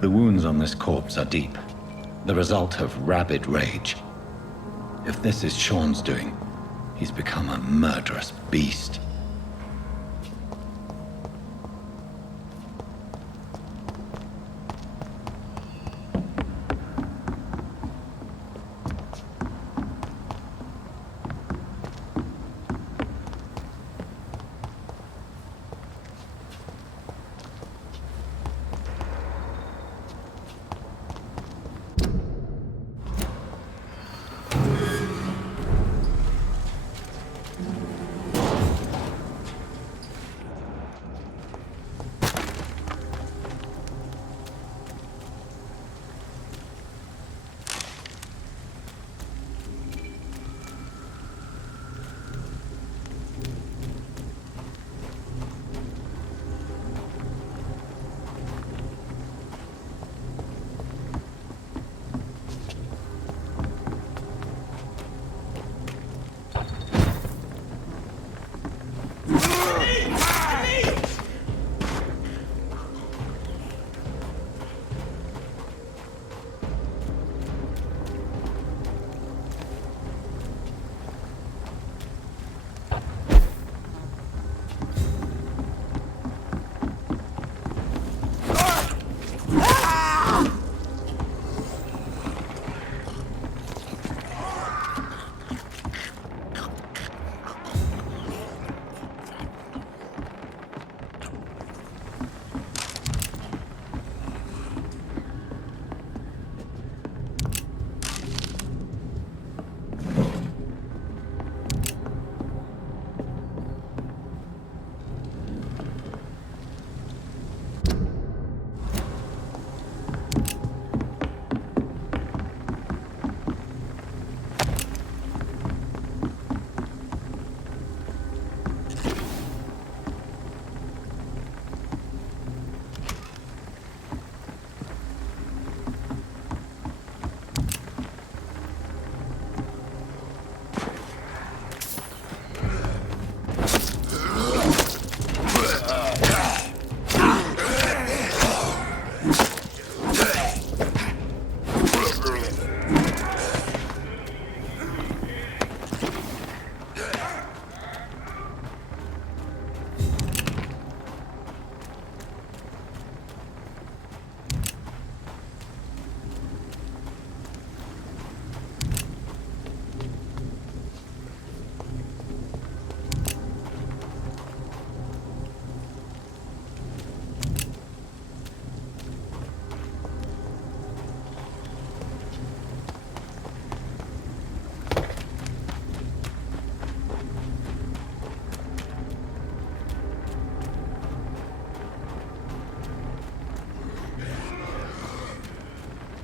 The wounds on this corpse are deep, the result of rabid rage. If this is Sean's doing, he's become a murderous beast.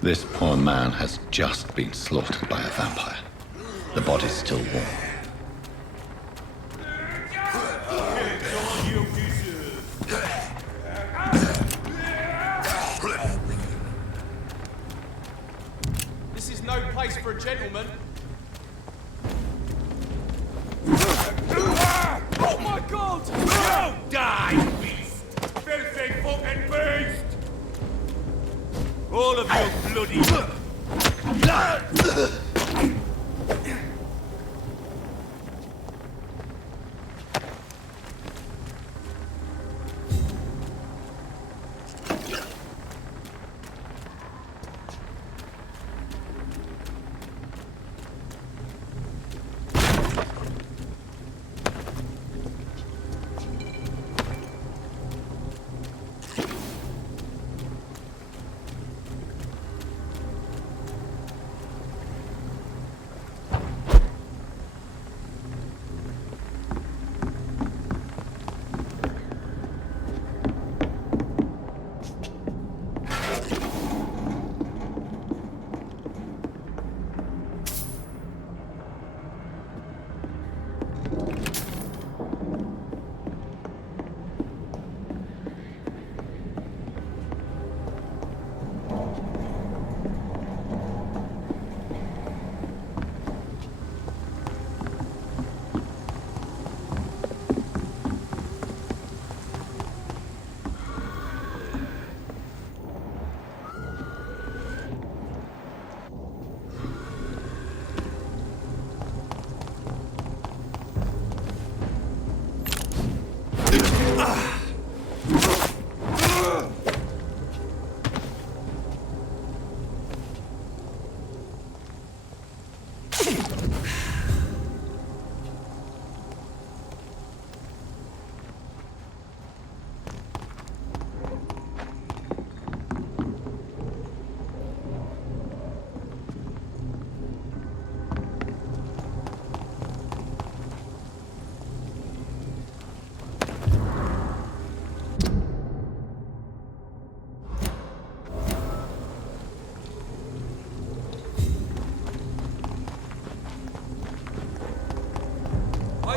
This poor man has just been slaughtered by a vampire. The body's still warm. This is no place for a gentleman. Oh my god! You die, beast! Filthy fucking beast! All of you bloody...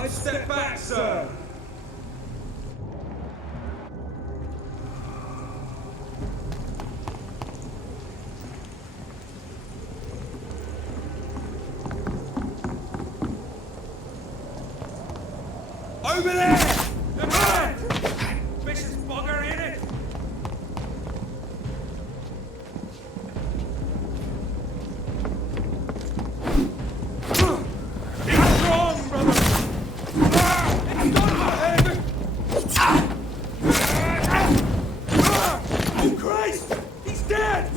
Step back, sir! Over there! The man! Vicious bugger in it! Be strong, brother! Oh Christ! He's dead!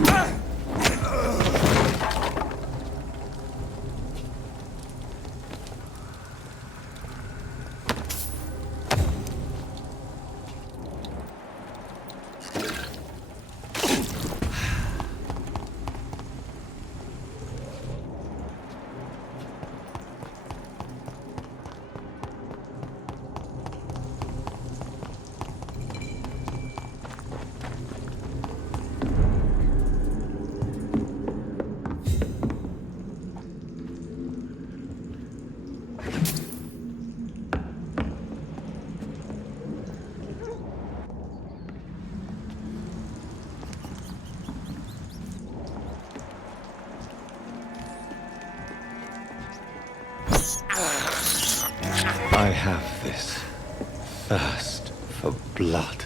I have this thirst for blood.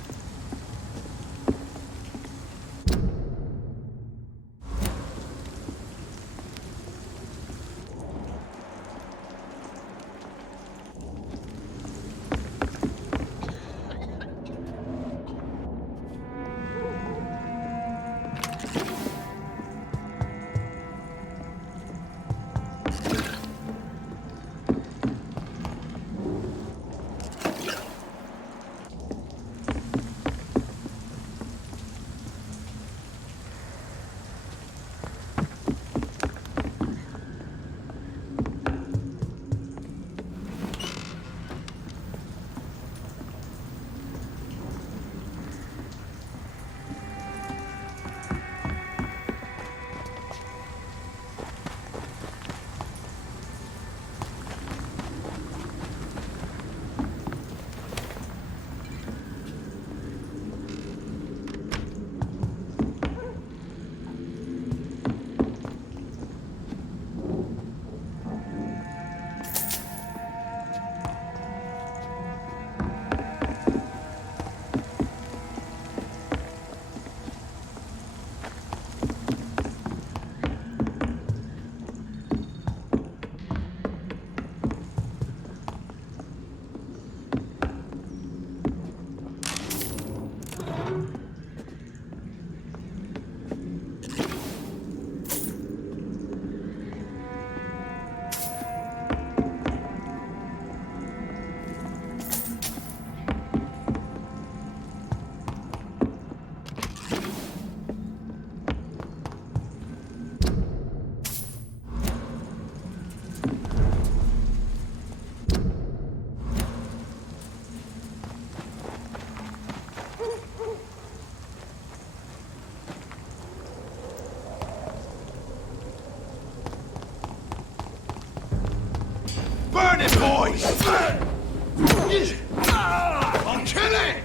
boys! I'll kill it!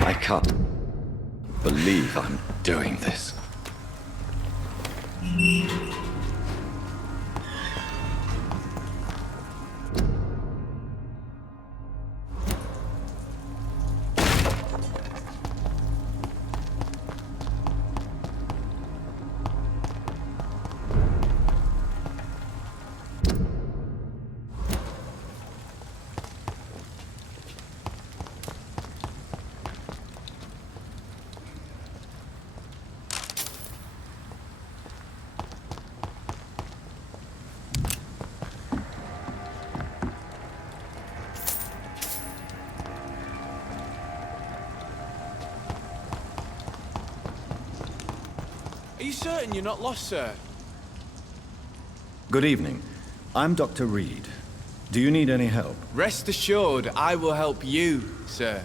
I can't believe I'm doing this. Are you certain you're not lost, sir? Good evening. I'm Dr. Reid. Do you need any help? Rest assured, I will help you, sir.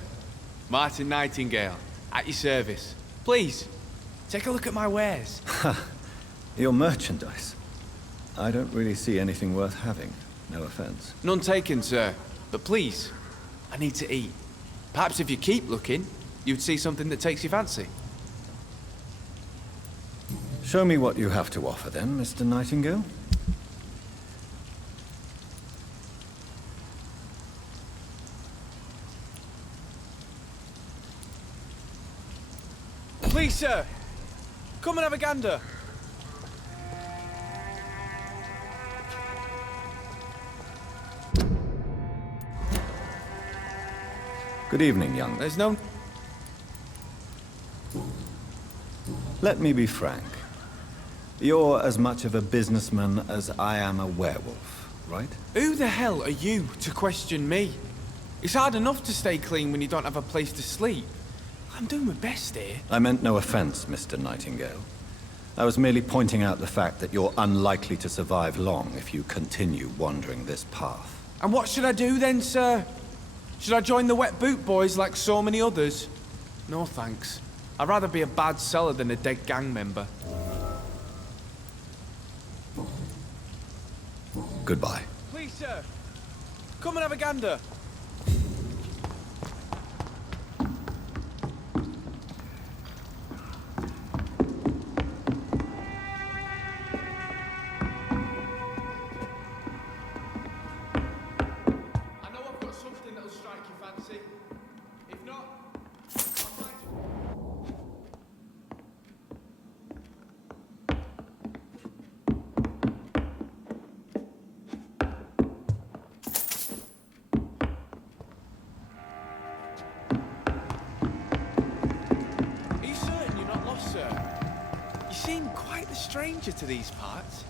Martin Nightingale, at your service. Please, take a look at my wares. Your merchandise. I don't really see anything worth having. No offense. None taken, sir. But please, I need to eat. Perhaps if you keep looking, you'd see something that takes your fancy. Show me what you have to offer then, Mr. Nightingale. Please, sir, come and have a gander. Good evening, young. There's no... Let me be frank. You're as much of a businessman as I am a werewolf, right? Who the hell are you to question me? It's hard enough to stay clean when you don't have a place to sleep. I'm doing my best here. I meant no offense, Mr. Nightingale. I was merely pointing out the fact that you're unlikely to survive long if you continue wandering this path. And what should I do then, sir? Should I join the wet boot boys like so many others? No thanks. I'd rather be a bad seller than a dead gang member. Goodbye. Please, sir, come and have a gander. I know I've got something that'll strike your fancy. If not, I'll find you. seem quite the stranger to these parts.